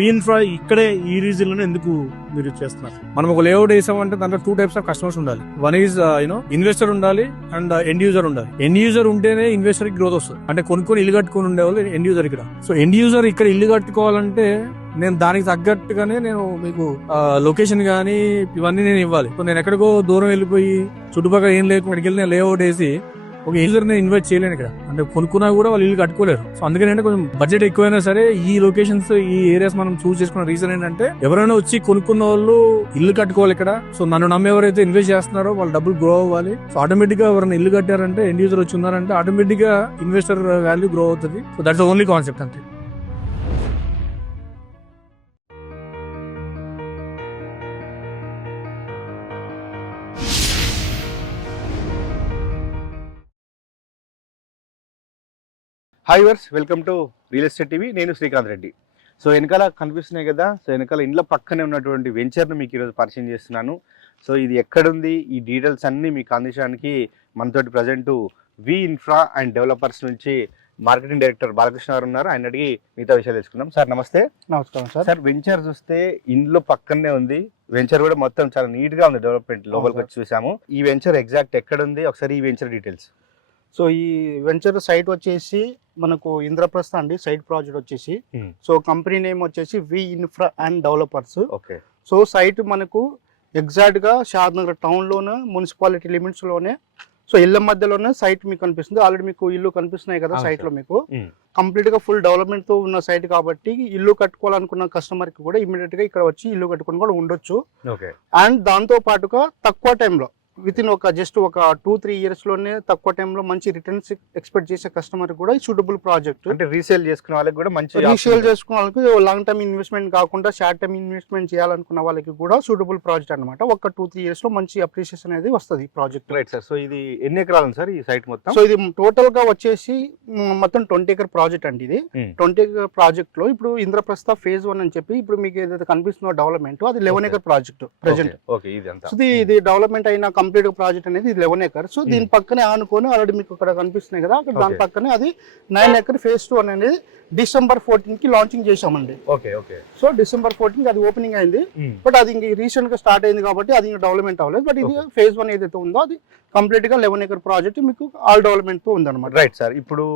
Infra ఇక్కడే ఈ reason లోనే ఎందుకు మీరు చేస్తున్నారు? మనం ఒక లేఅవుట్ వేసామంటే దాంట్లో 2 types ఆఫ్ కస్టమర్స్ ఉండాలి. వన్ ఈజ్ ఇన్వెస్టర్ ఉండాలి అండ్ ఎండ్ యూజర్ ఉండాలి. ఎండ్ యూజర్ ఉంటేనే ఇన్వెస్టర్ కి గ్రోత్ వస్తుంది. అంటే కొనుక్కొని ఇల్లు కట్టుకుని ఉండేవాళ్ళు ఎండ్ యూజర్ ఇక్కడ. సో ఎండ్ యూజర్ ఇక్కడ ఇల్లు కట్టుకోవాలంటే నేను దానికి తగ్గట్టుగానే నేను మీకు లొకేషన్ గానీ ఇవన్నీ నేను ఇవ్వాలి. సో నేను ఎక్కడికో దూరం వెళ్ళిపోయి చుట్టుపక్కల ఏం లేకుండా ఇక్కడికి వెళ్ళి లేఅవుట్ వేసి ఒక యూజర్ ని ఇన్వైట్ చేయలేను ఇక్కడ. అంటే కొనుక్కున్నా కూడా వాళ్ళు ఇల్లు కట్టుకోలేరు. సో అందుకని కొంచెం బడ్జెట్ ఎక్కువైనా సరే ఈ లొకేషన్స్ ఈ ఏరియాస్ మనం చూస్ చేసుకున్న రీజన్ ఏంటంటే ఎవరైనా వచ్చి కొనుక్కున్న వాళ్ళు ఇల్లు కట్టుకోవాలి ఇక్కడ. సో నన్ను నమ్మి ఎవరైతే ఇన్వెస్ట్ చేస్తున్నారో వాళ్ళు డబ్బులు గ్రో అవ్వాలి. సో ఆటోమేటిక్ గా ఎవరైనా ఇల్లు కట్టారంటే ఎండ్ యూజర్ వచ్చి ఉన్నారంటే ఆటోమేటిక్ గా ఇన్వెస్టర్ వాల్యూ గ్రో అవుతుంది. సో దట్స్ ఓన్లీ కాన్సెప్ట్ అంతే. Hi viewers, welcome to real estate TV. నేను శ్రీకాంత్ రెడ్డి. సో వెనకాల కనిపిస్తున్నాయి కదా, సో వెనకాల ఇండ్ల పక్కనే ఉన్నటువంటి వెంచర్ను మీకు ఈరోజు పరిచయం చేస్తున్నాను. సో ఇది ఎక్కడుంది, ఈ డీటెయిల్స్ అన్నీ మీకు అందించడానికి మనతోటి present V infra and developers నుంచి మార్కెటింగ్ డైరెక్టర్ బాలకృష్ణ గారు ఉన్నారు. ఆయన అడిగి మిగతా విషయాలు తెలుసుకుందాం. సార్ నమస్తే. నమస్కారం సార్. సార్ వెంచర్ చూస్తే ఇండ్ల పక్కనే ఉంది. వెంచర్ కూడా మొత్తం చాలా నీట్ గా ఉంది, డెవలప్మెంట్ లోపలికి వచ్చి చూసాము. ఈ వెంచర్ ఎగ్జాక్ట్ ఎక్కడ ఉంది, ఒకసారి ఈ వెంచర్ డీటెయిల్స్. సో ఈ వెంచర్ సైట్ వచ్చేసి మనకు ఇంద్రప్రస్థ అండి, సైట్ ప్రాజెక్ట్ వచ్చేసి. సో కంపెనీ నేమ్ వచ్చేసి V infra and developers. Okay. So site మనకు ఎగ్జాక్ట్ గా షాద్నగర్ టౌన్ లోనే, మున్సిపాలిటీ లిమిట్స్ లోనే, సో ఇళ్ల మధ్యలోనే సైట్ మీకు కనిపిస్తుంది. ఆల్రెడీ మీకు ఇల్లు కనిపిస్తున్నాయి కదా సైట్ లో. మీకు కంప్లీట్ గా ఫుల్ డెవలప్మెంట్ తో ఉన్న సైట్ కాబట్టి ఇల్లు కట్టుకోవాలనుకున్న కస్టమర్ కి కూడా ఇమీడియట్ గా ఇక్కడ వచ్చి ఇల్లు కట్టుకుని కూడా ఉండొచ్చు. అండ్ దాంతో పాటుగా తక్కువ టైంలో విత్ ఇన్ జస్ట్ ఒక 2-3 years లోనే తక్కువ టైంలో మంచి రిటర్న్స్ ఎక్స్పెక్ట్ చేసే కస్టమర్ కూడా సూటబుల్ ప్రాజెక్ట్. అంటే రీసేల్ చేసుకునే వాళ్ళకి కూడా మంచి, రీసేల్ చేసుకునే వాళ్ళకి లాంగ్ టర్మ్ ఇన్వెస్ట్మెంట్ కాకుండా షార్ట్ టర్మ్ ఇన్వెస్ట్మెంట్ చేయాలనుకున్న వాళ్ళకి కూడా సూటబుల్ ప్రాజెక్ట్ అనమాట. ఒక 2-3 years లో మంచి అప్రిషియేషన్ అనేది వస్తుంది ఈ ప్రాజెక్ట్. Right sir. సో ఇది ఎన్ని ఎకరాలు ఉంది సార్ ఈ సైట్ మొత్తం? సో ఇది టోటల్ గా వచ్చేసి మొత్తం 20 acre ప్రాజెక్ట్ అండి. ఇది 20 acre ప్రాజెక్ట్ లో ఇప్పుడు ఇంద్రప్రస్థ phase 1 అని చెప్పి ఇప్పుడు మీకు ఏదైతే కనిపిస్తుందో డెవలప్మెంట్, అది 11 acre ప్రాజెక్ట్ ప్రెసెంట్. ఇది డెవలప్మెంట్ అయిన కంప్లీట్ ప్రాజెక్ట్ అనేది 11 acre. సో దీని పక్కనే ఆనుకొని ఆల్రెడీ మీకు ఇక్కడ కనిపిస్తున్నాయి కదా, అక్కడ దాని పక్కనే అది 9 acre phase 2 అనేది December 14 కి లాంచింగ్ చేసామండి. సో December 14 అది ఓపెనింగ్ అయింది. బట్ అది ఇంక రీసెంట్ గా స్టార్ట్ అయింది కాబట్టి అది ఇంకా డెవలప్మెంట్ అవ్వలేదు. బట్ ఇది phase 1 ఏదైతే ఉందో అది కంప్లీట్ గా 11 acre ప్రాజెక్ట్ మీకు ఆల్ డెవలప్మెంట్ తో ఉందన్నమాట. Right sir. ఇప్పుడు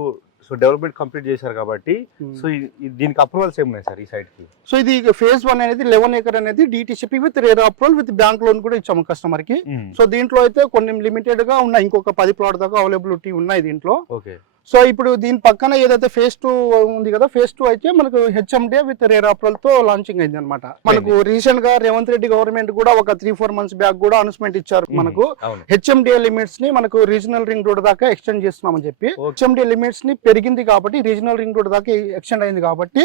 సో డెవలప్మెంట్ కంప్లీట్ చేశారు కాబట్టి సో దీనికి అప్రూవల్స్ ఏమున్నాయి సార్ ఈ సైట్ కి? సో ఇది phase 1 అనేది 11 acre అనేది DTCP with rare approval with bank loan కూడా ఇచ్చాము కస్టమర్ కి. సో దీంట్లో అయితే కొన్ని లిమిటెడ్ గా ఉన్నాయి, ఇంకొక 10 ప్లాట్ దాకా అవైలబిలిటీ ఉన్నాయి దీంట్లో. సో ఇప్పుడు దీని పక్కన ఏదైతే phase 2 ఉంది కదా, phase 2 అయితే మనకు HMDA విత్ రేర్ అప్రూవల్ తో లాంచింగ్ అయింది అనమాట. మనకు రీసెంట్ గా రేవంత్ రెడ్డి గవర్నమెంట్ కూడా ఒక 3-4 months బ్యాక్ కూడా అనౌన్స్మెంట్ ఇచ్చారు. మనకు HMDA లిమిట్స్ ని మనకు రీజనల్ రింగ్ రోడ్ దాకా ఎక్స్టెండ్ చేస్తున్నామని చెప్పి. HMDA లిమిట్స్ ని పెరిగింది కాబట్టి రీజనల్ రింగ్ రోడ్ దాకా ఎక్స్టెండ్ అయింది కాబట్టి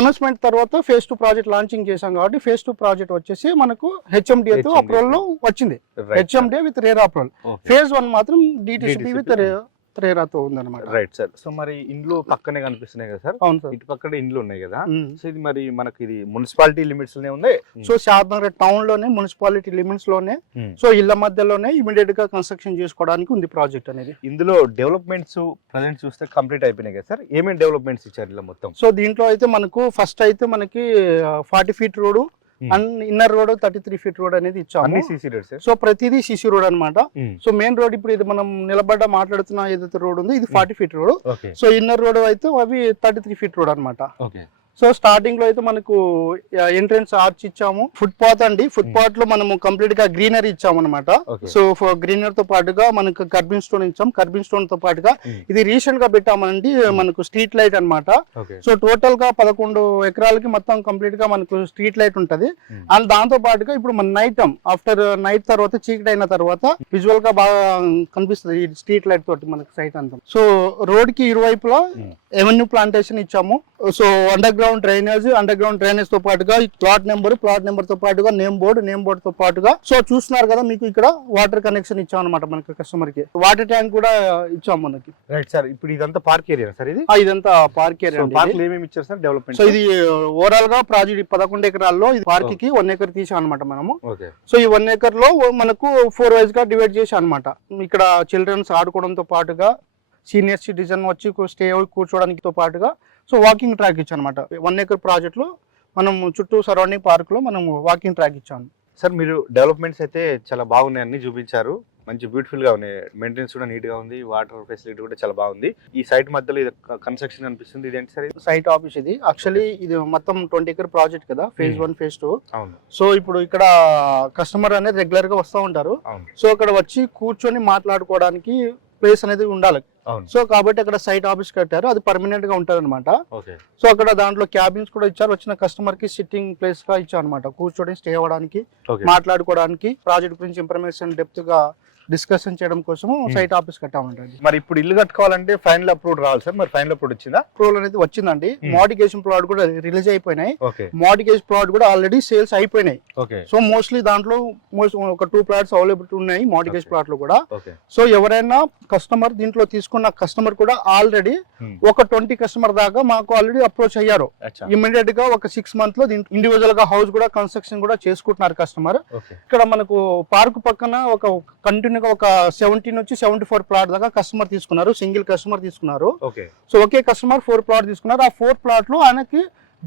అనౌన్స్మెంట్ తర్వాత phase 2 ప్రాజెక్ట్ లాంచింగ్ చేశాం కాబట్టి phase 2 ప్రాజెక్ట్ వచ్చేసి మనకు HMDA తో అప్రూవల్ లో వచ్చింది. HMDA with rare approval. phase 1 మాత్రం DTCP విత్ రేరాతో ఉందన్నమాట. Right sir. సో మరి ఇండ్లు పక్కనే కనిపిస్తున్నాయి కదా సార్? అవును సార్. ఇటు పక్కనే ఇండ్లు ఉన్నాయి కదా. సో ఇది మరి మనకి ఇది మున్సిపాలిటీ లిమిట్స్ లోనే ఉంది. సో షాద్నగర్ టౌన్ లోనే మున్సిపాలిటీ లిమిట్స్ లోనే, సో ఇళ్ల మధ్యలోనే ఇమీడియట్ గా కన్స్ట్రక్షన్ చేసుకోవడానికి ఉంది ప్రాజెక్ట్ అనేది. ఇందులో డెవలప్మెంట్స్ ప్రెజెంట్ చూస్తే కంప్లీట్ అయిపోయినాయి కదా సార్? ఏమేమి డెవలప్మెంట్స్ ఇచ్చారు ఇలా మొత్తం? సో దీంట్లో అయితే మనకు ఫస్ట్ అయితే మనకి 40 feet road and inner road 33 feet road అనేది ఇచ్చాము. సో ప్రతిదీ సిసి రోడ్ అనమాట. సో మెయిన్ రోడ్ ఇప్పుడు ఇది మనం మాట్లాడుతున్న ఏదైతే రోడ్ ఉంది ఇది 40 feet road. So inner road అయితే అవి 33 feet రోడ్ అనమాట. సో స్టార్టింగ్ లో అయితే మనకు ఎంట్రన్స్ ఆర్చ్ ఇచ్చాము. ఫుట్ పాత్ అండి, ఫుట్ పాత్ లో మనము కంప్లీట్ గా గ్రీనరీ ఇచ్చాము అనమాట. సో గ్రీనరీ తో పాటుగా మనకు కర్బింగ్ స్టోన్ ఇచ్చాం. కర్బింగ్ స్టోన్ తో పాటుగా ఇది రీసెంట్ గా పెట్టామండి మనకు స్ట్రీట్ లైట్ అనమాట. సో టోటల్ గా 11 ఎకరాలకి మొత్తం కంప్లీట్ గా మనకు స్ట్రీట్ లైట్ ఉంటది. అండ్ దాంతో పాటుగా ఇప్పుడు మన నైట్ ఆఫ్టర్ నైట్ తర్వాత చీకటి అయిన తర్వాత విజువల్ గా బాగా కనిపిస్తుంది ఈ స్ట్రీట్ లైట్ తోటి మనకి సైట్ అంతా. సో రోడ్ కి ఇరువైపులా ఎవెన్యూ ప్లాంటేషన్ ఇచ్చాము. సో అండర్ గ్రౌండ్ డ్రైనేజ్ తో పాటుగా ప్లాట్ నెంబర్ తో పాటుగా నేమ్ బోర్డ్ తో పాటుగా సో చూస్తున్నారు కదా మీకు ఇక్కడ వాటర్ కనెక్షన్ ఇచ్చాం అనమాట మనకి కస్టమర్ కి. వాటర్ ట్యాంక్ కూడా ఇచ్చాం మనకి. Right sir. ఇప్పుడు ఇదంతా పార్క్ ఏరియా సార్? ఇది ఇదంతా పార్క్ ఏరియా. పార్క్ ఏమేమి ఇచ్చారు సార్ డెవలప్మెంట్? సో ఇది ఓవరాల్ గా ప్రాజెక్ట్ 11 ఎకరాల్లో ఇది పార్క్ కి 1 acre తీసాం అనమాట మనము. సో ఈ 1 acre లో మనకు 4 ways గా డివైడ్ చేసాం అనమాట. ఇక్కడ చిల్డ్రన్స్ ఆడుకోవడంతో పాటుగా సీనియర్ సిటిజన్ వచ్చి స్టే కూర్చోవడానికి తో పాటుగా సో వాకింగ్ ట్రాక్ ఇచ్చాను అనమాట. 1 acre ప్రాజెక్ట్ లో మనం చుట్టూ సరౌండింగ్ పార్క్ లో మనం వాకింగ్ ట్రాక్ ఇచ్చాము. సార్ మీరు డెవలప్మెంట్స్ అయితే చాలా బాగున్నాయి, అన్ని చూపించారు, మంచి బ్యూటిఫుల్ గా ఉన్నాయి, మెయింటెనెన్స్ కూడా నీట్ గా ఉంది, వాటర్ ఫెసిలిటీ కూడా చాలా బాగుంది. ఈ సైట్ మధ్యలో ఇది కన్స్ట్రక్షన్ అనిపిస్తుంది, ఇదేంటి సార్? సైట్ ఆఫీస్ ఇది. యాక్చువల్లీ ఇది మొత్తం 20 acre ప్రాజెక్ట్ కదా, ఫేజ్ 1 ఫేజ్ 2. అవును. సో ఇప్పుడు ఇక్కడ కస్టమర్ అనేది రెగ్యులర్ గా వస్తూ ఉంటారు. అవును. సో అక్కడ వచ్చి కూర్చొని మాట్లాడుకోవడానికి ప్లేస్ అనేది ఉండాలి. అవును. సో కాబట్టి అక్కడ సైట్ ఆఫీస్ కట్టారు, అది పర్మనెంట్ గా ఉంటారు అనమాట. ఓకే. సో అక్కడ దాంట్లో క్యాబిన్స్ కూడా ఇచ్చారు, వచ్చిన కస్టమర్ కి సిట్టింగ్ ప్లేస్ గా ఇచ్చారు అనమాట, కూర్చొని స్టే అవ్వడానికి, ఓకే. మాట్లాడుకోవడానికి, ప్రాజెక్ట్ గురించి ఇన్ఫర్మేషన్ డెప్త్ గా డిస్కషన్ చేయడం కోసం సైట్ ఆఫీస్ కట్టామంటండి. మరి ఇప్పుడు ఇల్లు కట్టుకోవాలంటే ఫైనల్ అప్రూవ్ రావాలి సార్, మరి ఫైనల్ అప్రూవ్ వచ్చిందా? అప్రూవల్ అనేది వచ్చిందండి. మోడిఫికేషన్ ప్లాట్ కూడా రిలీజ్ అయిపోయినాయి, ఓకే. మోడిఫికేషన్ ప్లాట్ కూడా ఆల్రెడీ సేల్స్ అయిపోయినాయి. ఓకే. సో మోస్ట్లీ దాంట్లో ఒక 2 plots అవైలబుల్ ఉన్నాయి మోడిఫికేషన్ ప్లాట్ లో కూడా. ఓకే. సో ఎవరైనా కస్టమర్ దీంట్లో తీసుకున్న కస్టమర్ కూడా ఆల్రెడీ ఒక 20 కస్టమర్ దాకా మాకు ఆల్రెడీ అప్రోచ్ అయ్యారు. ఇమీడియట్ గా ఒక 6 months లో ఇండివిజువల్ గా హౌస్ కూడా కన్స్ట్రక్షన్ కూడా చేసుకుంటున్నారు కస్టమర్. ఇక్కడ మనకు పార్క్ పక్కన ఒక కంటిన్యూగా ఒక 70 నుంచి 74 ప్లాట్ దాకా కస్టమర్ తీసుకున్నారు, సింగిల్ కస్టమర్ తీసుకున్నారు. ఓకే. సో ఒకే కస్టమర్ 4 ప్లాట్ తీసుకున్నారు. ఆ 4 ప్లాట్ లో ఆయనకి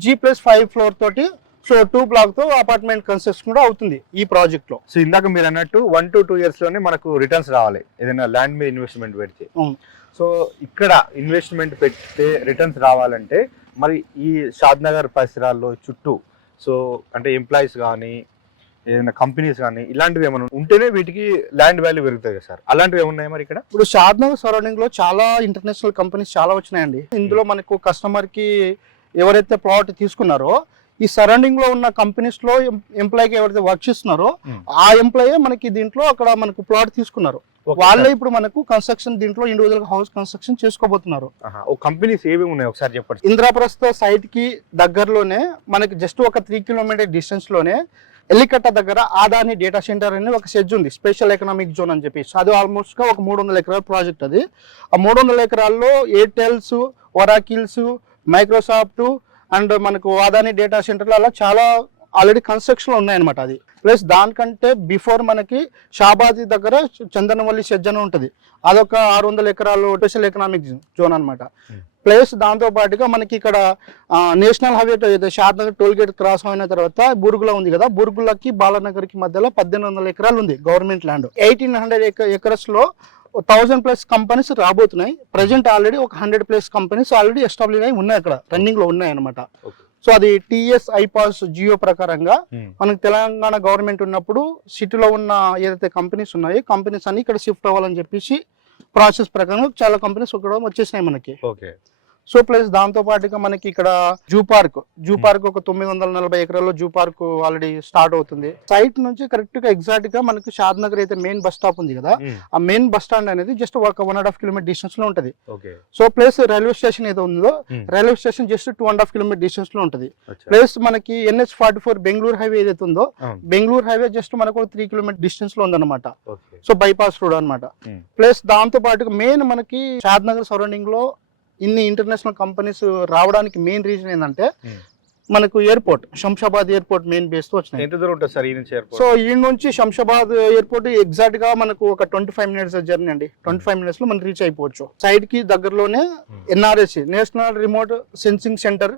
G+5 floor తోటి సో 2 block తో అపార్ట్మెంట్ కన్స్ట్రక్షన్ కూడా అవుతుంది ఈ ప్రాజెక్ట్ లో. సో ఇందాక మీరు అన్నట్టు 1 to 2 years లోనే మనకు రిటర్న్స్ రావాలి ఏదైనా ల్యాండ్ మీద ఇన్వెస్ట్మెంట్ పెడితే. సో ఇక్కడ ఇన్వెస్ట్మెంట్ పెడితే రిటర్న్స్ రావాలంటే మరి ఈ షాద్ నగర్ పరిసరాల్లో చుట్టూ సో అంటే ఎంప్లాయీస్ కానీ ఏదైనా కంపెనీస్ కానీ ఇలాంటివి ఏమైనా ఉంటేనే వీటికి ల్యాండ్ వాల్యూ పెరుగుతుంది కదా సార్, అలాంటివి ఏమున్నాయి మరి ఇక్కడ? ఇప్పుడు షాద్ నగర్ సరౌండింగ్ లో చాలా ఇంటర్నేషనల్ కంపెనీస్ చాలా వచ్చినాయండి. ఇందులో మనకు కస్టమర్ కి ఎవరైతే ప్లాట్ తీసుకున్నారో ఈ సరౌండింగ్ లో ఉన్న కంపెనీస్ లో ఎంప్లాయీకి ఎవరైతే వర్క్ చేస్తున్నారో ఆ ఎంప్లాయీ మనకి దీంట్లో అక్కడ మనకు ప్లాట్ తీసుకున్నారు. వాళ్ళే ఇప్పుడు మనకు కన్స్ట్రక్షన్ దీంట్లో ఇండివిజువల్ హౌస్ కన్స్ట్రక్షన్ చేసుకోబోతున్నారు. కంపెనీస్ ఏవి ఉన్నాయి ఒకసారి చెప్పండి. ఇంద్రప్రస్థ సైట్ కి దగ్గరలోనే మనకి జస్ట్ ఒక 3 kilometer డిస్టెన్స్ లోనే ఎల్లికట్ట దగ్గర ఆదాని డేటా సెంటర్ అని ఒక సెజ్ ఉంది, స్పెషల్ ఎకనామిక్ జోన్ అని చెప్పేసి. అది ఆల్మోస్ట్ గా ఒక 300 ఎకరాల ప్రాజెక్ట్. అది ఆ 300 ఎకరాల్లో ఎయిర్టెల్స్, ఒరాకిల్స్, మైక్రోసాఫ్ట్ అండ్ మనకు ఆదాని డేటా సెంటర్లు అలా చాలా ఆల్రెడీ కన్స్ట్రక్షన్ లో ఉన్నాయన్నమాట. అది ప్లస్ దానికంటే బిఫోర్ మనకి షాబాద్ దగ్గర చందనవల్లి సెజ్ అని ఉంటుంది, అదొక 600 ఎకరాలు స్పెషల్ ఎకనామిక్ జోన్ అనమాట. ప్లస్ దాంతో పాటుగా మనకి ఇక్కడ నేషనల్ హైవే షాద్ నగర్ టోల్ గేట్ క్రాస్ అయిన తర్వాత బురుగుల ఉంది కదా, బురుగులకి బాలానగర్ కి మధ్యలో 1800 ఎకరాలు ఉంది గవర్నమెంట్ ల్యాండ్. 1800 acres లో 1000+ కంపెనీస్ రాబోతున్నాయి. ప్రజెంట్ ఆల్రెడీ ఒక 100+ కంపెనీస్ ఆల్రెడీ ఎస్టాబ్లిష్ అయి ఉన్నాయి, అక్కడ రన్నింగ్ లో ఉన్నాయి అనమాట. సో అది టీఎస్ ఐపాస్ జియో ప్రకారంగా మనకి తెలంగాణ గవర్నమెంట్ ఉన్నప్పుడు సిటీలో ఉన్న ఏదైతే కంపెనీస్ ఉన్నాయో కంపెనీస్ అన్ని ఇక్కడ షిఫ్ట్ అవ్వాలని చెప్పేసి ప్రాసెస్ ప్రకారం చాలా కంపెనీస్ ఇక్కడ వచ్చేసినాయి మనకి. ఓకే. సో ప్లస్ దాంతో పాటుగా మనకి ఇక్కడ జూ పార్క్ ఒక 940 ఎకరాల్లో జూ పార్క్ ఆల్రెడీ స్టార్ట్ అవుతుంది. సైట్ నుంచి కరెక్ట్ గా ఎగ్జాక్ట్ గా మనకి షాద్ నగర్ అయితే మెయిన్ బస్ స్టాప్ ఉంది కదా, ఆ మెయిన్ బస్ స్టాండ్ అనేది జస్ట్ ఒక 1.5 kilometer డిస్టెన్స్ లో ఉంటది. సో ప్లస్ రైల్వే స్టేషన్ ఏదో ఉందో railway station just 2.5 kilometer distance లో ఉంటది. ప్లస్ మనకి NH44 బెంగళూరు హైవే ఏదైతే ఉందో బెంగళూరు హైవే జస్ట్ మనకు 3 kilometer డిస్టెన్స్ లో ఉందన్నమాట. సో బైపాస్ రోడ్ అనమాట. ప్లస్ దాంతో పాటుగా మెయిన్ మనకి షాద్ నగర్ సరౌండింగ్ లో ఇన్ని ఇంటర్నేషనల్ కంపెనీస్ రావడానికి మెయిన్ రీజన్ ఏంటంటే మనకు airport Shamshabad airport main base తో వచ్చినాయి. ఎంత దూరం ఉంటుంది సార్ ఈ నుంచి ఎయిర్పోర్ట్? సో ఈ నుంచి శంషాబాద్ ఎయిర్పోర్ట్ ఎగ్జాక్ట్ గా మనకు ఒక 25 minutes జర్నీ అండి. 25 minutes లో మనం రీచ్ అయిపోవచ్చు. సైడ్ కి దగ్గరలోనే NRSC national remote sensing centre,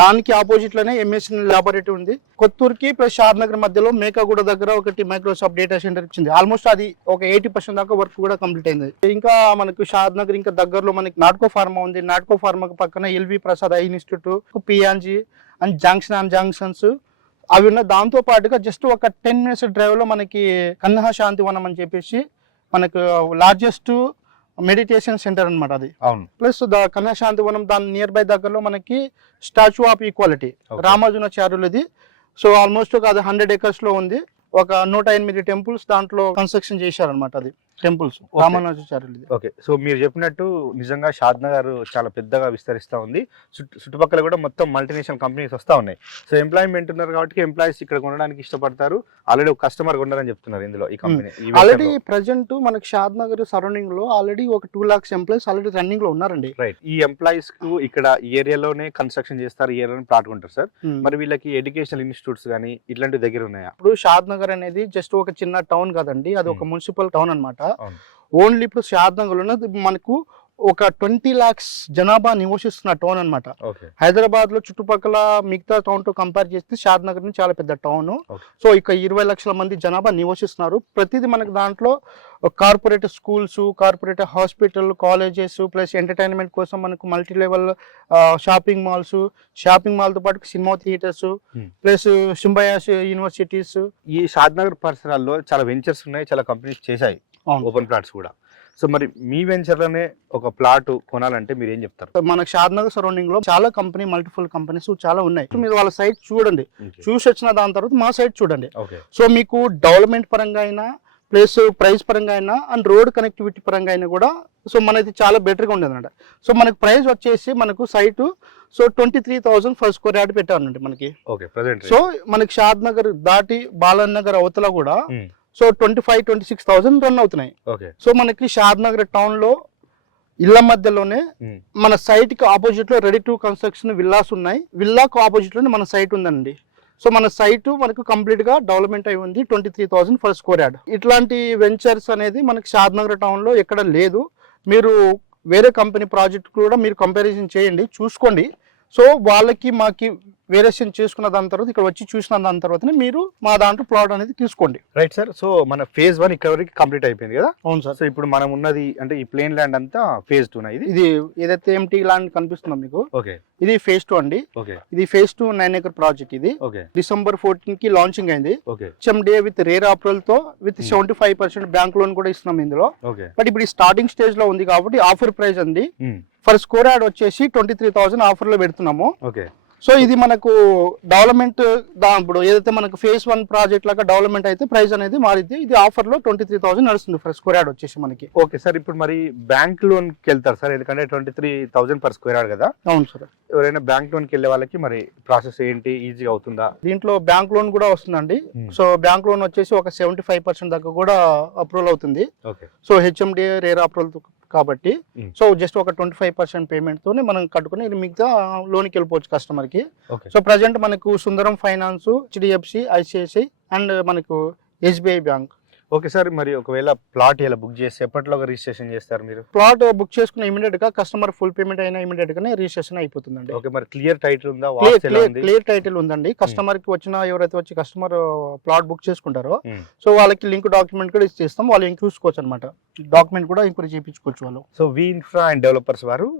దానికి ఆపోజిట్ లోనే MSN ల్యాబొరేటరీ ఉంది. కొత్తూరుకి ప్లస్ షాద్ నగర్ మధ్యలో మేకాగూడ దగ్గర ఒకటి మైక్రోసాఫ్ట్ డేటా సెంటర్ ఇచ్చింది. ఆల్మోస్ట్ అది ఒక 80% దాకా వర్క్ కూడా కంప్లీట్ అయింది. ఇంకా మనకు షాద్ నగర్ ఇంకా దగ్గరలో మనకి నాట్కో ఫార్మా ఉంది. నాట్కో ఫార్మా పక్కన LV ప్రసాద్ ఐ ఇన్స్టిట్యూట్, పియాన్జీ అండ్ జంక్షన్స్ అవి ఉన్న. దాంతో పాటుగా జస్ట్ ఒక 10 minutes డ్రైవ్ లో మనకి కన్హా శాంతివనం అని చెప్పేసి మనకు లార్జెస్ట్ మెడిటేషన్ సెంటర్ అనమాట అది. ప్లస్ కన్హా శాంతివనం దాని నియర్ బై దగ్గరలో మనకి స్టాచ్యూ ఆఫ్ ఈక్వాలిటీ రామానుజాచార్యులది. సో ఆల్మోస్ట్ అది 100 acres లో ఉంది. ఒక 108 temples దాంట్లో కన్స్ట్రక్షన్ చేశారనమాట. అది టెంపుల్స్ రామానుజాచార్యులది. ఓకే. సో మీరు చెప్పినట్టు నిజంగా షాద్ నగర్ చాలా పెద్దగా విస్తరిస్తూ ఉంది. చుట్టుపక్కల కూడా మొత్తం మల్టీనేషనల్ కంపెనీస్ వస్తూ ఉన్నాయి. సో ఎంప్లాయ్మెంట్ ఉన్నారు కాబట్టి ఎంప్లాయీస్ ఇక్కడ కొనడానికి ఇష్టపడతారు. ఆల్రెడీ ఒక కస్టమర్ కొన్నారని చెప్తున్నారు ఇందులో ఈ కంపెనీ. ఆల్రెడీ ప్రెసెంట్ మనకి షాద్ నగర్ సరౌండింగ్ లో ఆల్రెడీ ఒక 2 lakhs ఎంప్లాయీస్ ఆల్రెడీ రన్నింగ్ లో ఉన్నారండి. రైట్. ఈ ఎంప్లాయీస్ కు ఇక్కడ ఈ ఏరియాలోనే కన్స్ట్రక్షన్ చేస్తారు, ఈ ఏరియాలోనే ప్లాట్ కొంటారు సార్. మరి వీళ్ళకి ఎడ్యుకేషనల్ ఇన్స్టిట్యూట్స్ కానీ ఇట్లాంటి దగ్గర ఉన్నాయా? ఇప్పుడు షాద్ నగర్ అనేది జస్ట్ ఒక చిన్న టౌన్ కదండి, అది ఒక మున్సిపల్ టౌన్ అనమాట. ఓన్లీ ఇప్పుడు షాద్ నగర్ లో మనకు ఒక 20 lakhs జనాభా నివసిస్తున్న టౌన్ అన్నమాట. ఓకే. హైదరాబాద్ లో చుట్టుపక్కల మిగతా టౌన్ తో కంపేర్ చేస్తే షాద్ నగర్ ని చాలా పెద్ద టౌన్. సో ఇక 20 లక్షల మంది జనాభా నివసిస్తున్నారు. ప్రతిదీ మనకి దాంట్లో corporate schools, corporate hospital, colleges plus entertainment కోసం మనకు multi level shopping malls, shopping mall తో పాటు సినిమా థియేటర్స్ ప్లస్ సింబయాస్ యూనివర్సిటీస్. ఈ షాద్ నగర్ పరిసరాల్లో చాలా వెంచర్స్ ఉన్నాయి, చాలా కంపెనీస్ చేశాయి ఓపెన్ ప్లాట్స్ కూడా. సో మరి మీ వెంచర్ లోనే ఒక ప్లాట్ కొనాలంటే మీరు ఏం చెప్తారు? మనకు షాద్ నగర్ సరౌండింగ్ లో చాలా కంపెనీ మల్టిపుల్ కంపెనీస్ చాలా ఉన్నాయి. మీరు వాళ్ళ సైట్ చూడండి, చూసి వచ్చిన దాని తర్వాత మా సైట్ చూడండి. సో మీకు డెవలప్మెంట్ పరంగా అయినా ప్లస్ ప్రైస్ పరంగా అయినా అండ్ రోడ్ కనెక్టివిటీ పరంగా అయినా కూడా సో మనది చాలా బెటర్గా ఉండేది అనమాట. సో మనకు ప్రైస్ వచ్చేసి మనకు site so 23,000 per square yard పెట్టానండి మనకి. సో మనకి షాద్ నగర్ దాటి బాలన్ నగర్ అవతల కూడా సో 25-26,000 రన్ అవుతున్నాయి. సో మనకి షాద్ నగర్ టౌన్ లో ఇళ్ల మధ్యలోనే మన సైట్ కి ఆపోజిట్ లో రెడీ టు కన్స్ట్రక్షన్ విల్లాస్ ఉన్నాయి. విల్లాకు ఆపోజిట్ లోనే మన సైట్ ఉందండి. సో మన సైట్ మనకు కంప్లీట్ గా డెవలప్మెంట్ అయి ఉంది 23,000 per square yard. ఇట్లాంటి వెంచర్స్ అనేది మనకి షాద్ నగర్ టౌన్ లో ఎక్కడ లేదు. మీరు వేరే కంపెనీ ప్రాజెక్ట్ కూడా మీరు కంపారిజన్ చేయండి, చూసుకోండి. సో వాళ్ళకి మాకి వేరియేషన్ చేసుకున్న దాని తర్వాత ఇక్కడ వచ్చి చూసిన దాని తర్వాతనే మీరు మా దాంట్లో ప్లాట్ అనేది తీసుకోండి. Right sir. సో మన phase 1 ఇక్కడ వరకు కంప్లీట్ అయిపోయింది కదా? అవును సార్. సో ఇప్పుడు మనం ఉన్నది అంటే ఈ ప్లేన్ ల్యాండ్ అంతా phase 2 ఇది ఏదైతే ఎంటీ ల్యాండ్ కనిపిస్తుందో మీకు, ఇది phase 2 అండి. ఇది phase 2 9 acre ప్రాజెక్ట్. ఇది December 14 కి లాంచింగ్ అయింది. HMDA విత్ రేర్ అప్రూవల్ తో విత్ 75% బ్యాంక్ లోన్ కూడా ఇస్తున్నాం ఇందులో. బట్ ఇప్పుడు స్టార్టింగ్ స్టేజ్ లో ఉంది కాబట్టి ఆఫర్ ప్రైస్ అండి ఫర్ స్క్వేర్ యార్డ్ వచ్చేసి 23,000 ఆఫర్ లో పెడుతున్నాము. సో ఇది మనకు డెవలప్మెంట్ ఇప్పుడు ఏదైతే మనకు phase 1 ప్రాజెక్ట్ లాగా డెవలప్మెంట్ అయితే ప్రైస్ అనేది మారింది. ఇది ఆఫర్ లో 23,000 నడుస్తుంది ఫర్ స్క్వేర్ యార్డ్ వచ్చేసి మనకి. Okay sir. ఇప్పుడు మరి బ్యాంక్ లోన్ కి వెళ్తారు సార్, ఎందుకంటే 23,000 per square yard కదా? అవును సార్. ఎవరైనా బ్యాంక్ లోన్ కి వెళ్ళే వాళ్ళకి మరి ప్రాసెస్ ఏంటి, ఈజీగా అవుతుందా? దీంట్లో బ్యాంక్ లోన్ కూడా వస్తుందండి. సో బ్యాంక్ లోన్ వచ్చేసి ఒక 75% దాకా కూడా అప్రూవల్ అవుతుంది. సో HMDA రేర్ అప్రూవల్ కాబట్టి సో జస్ట్ ఒక 25% పేమెంట్ తోనే మనం కట్టుకుని మిగతా లోన్ కి వెళ్ళిపోవచ్చు కస్టమర్ కి. సో ప్రజెంట్ మనకు సుందరం ఫైనాన్స్, HDFC, ICICI అండ్ మనకు SBI బ్యాంక్. Okay sir. మరి ఒకవేళ ప్లాట్ ఇలా బుక్ చేసి ఎప్పటిలోగా రిజిస్ట్రేషన్ చేస్తారు మీరు? ప్లాట్ బుక్ చేసుకున్న ఇమీడియట్ గా కస్టమర్ ఫుల్ పేమెంట్ అయినా ఇమీడియట్ గానే రిజిస్ట్రేషన్ అయిపోతుందండి. ఓకే. మరి క్లియర్ టైటిల్ ఉందా? క్లియర్ టైటిల్ ఉందండి. కస్టమర్ కి వచ్చిన ఎవరైతే వచ్చి కస్టమర్ ప్లాట్ బుక్ చేసుకుంటారో సో వాళ్ళకి లింక్ డాక్యుమెంట్ కూడా ఇచ్చేస్తాం. వాళ్ళు ఇంక చూసుకోవచ్చు అనమాట, డాక్యుమెంట్ కూడా ఇంక్వైరీ చేయించుకోవచ్చు వాళ్ళు. So V infra and developers వారు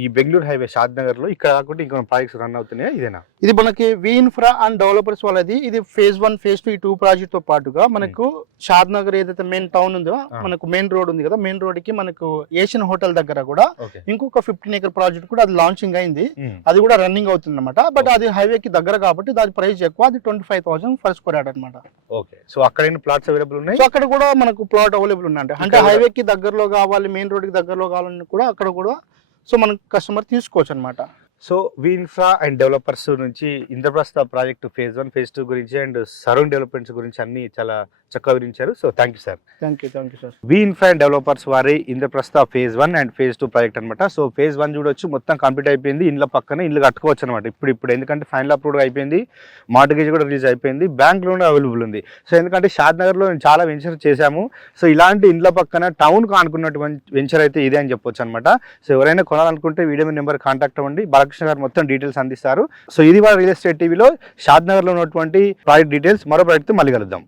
ఈ బెంగళూరు హైవే షాద్ నగర్ లో ఇక్కడ కాకుండా ఇంకొక ప్రాజెక్ట్స్ రన్ అవుతున్నాయి, ఇదేనా? ఇది మనకి వి ఇన్ఫ్రా అండ్ డెవలపర్స్ వాళ్ళది. ఇది phase 1 phase 2 ఈ 2 ప్రాజెక్ట్ తో పాటుగా మనకు షాద్ నగర్ ఏదైతే మెయిన్ టౌన్ ఉందో మనకు మెయిన్ రోడ్ ఉంది కదా, మెయిన్ రోడ్ కి మనకు ఏషియన్ హోటల్ దగ్గర కూడా ఇంకొక 15 acre ప్రాజెక్ట్ కూడా అది లాంచింగ్ అయింది. అది కూడా రన్నింగ్ అవుతుంది అనమాట. బట్ అది హైవే కి దగ్గర కాబట్టి దాని ప్రైస్ ఎక్కువ, అది 25,000 per square yard అనమాట. ఓకే. సో అక్కడ ప్లాట్స్ అవైలబుల్ ఉన్నాయి? సో అక్కడ కూడా మనకు ప్లాట్ అవైలబుల్ ఉన్నాయండి. అంటే హైవే కి దగ్గరలో కావాలి, మెయిన్ రోడ్ కి దగ్గరలో కావాలని కూడా అక్కడ కూడా సో మనం కస్టమర్ తీసుకోవచ్చు అనమాట. So V infra and developers నుంచి ఇంద్రప్రస్థ ప్రాజెక్ట్ phase 1 phase 2 గురించి అండ్ సరౌండ్ డెవలప్మెంట్స్ గురించి అన్ని చాలా చక్కగా వివరించారు. So thank you sir. Thank you sir. V infra and developers వారి Indraprastha phase 1 and phase 2 project అనమాట. సో phase 1 చూడొచ్చు, మొత్తం కంప్లీట్ అయిపోయింది. ఇండ్ల పక్కన ఇల్లు కట్టుకోవచ్చు అనమాట ఇప్పుడు ఎందుకంటే ఫైనల్ అప్రూవ్ అయిపోయింది, మార్టిగేజ్ కూడా రిలీజ్ అయిపోయింది, బ్యాంక్ లోన్ అవైలబుల్ ఉంది. సో ఎందుకంటే షాద్ నగర్ లో చాలా వెంచర్ చేశాము. సో ఇలాంటి ఇండ్ల పక్కన టౌన్ కు అనుకున్నటువంటి వెంచర్ అయితే ఇదే అని చెప్పొచ్చు అనమాట. సో ఎవరైనా కొనాలనుకుంటే వీడియో మీ నెంబర్ కాంటాక్ట్ అవ్వండి, బాలకృష్ణ గారు మొత్తం డీటెయిల్స్ అందిస్తారు. సో ఇది వాళ్ళ రియల్ ఎస్టేట్ టీవీలో షాద్ నగర్ లో ఉన్నటువంటి ప్రాజెక్ట్ డీటెయిల్స్. మరో ప్రాజెక్ట్ మళ్ళీ కలుద్దాం.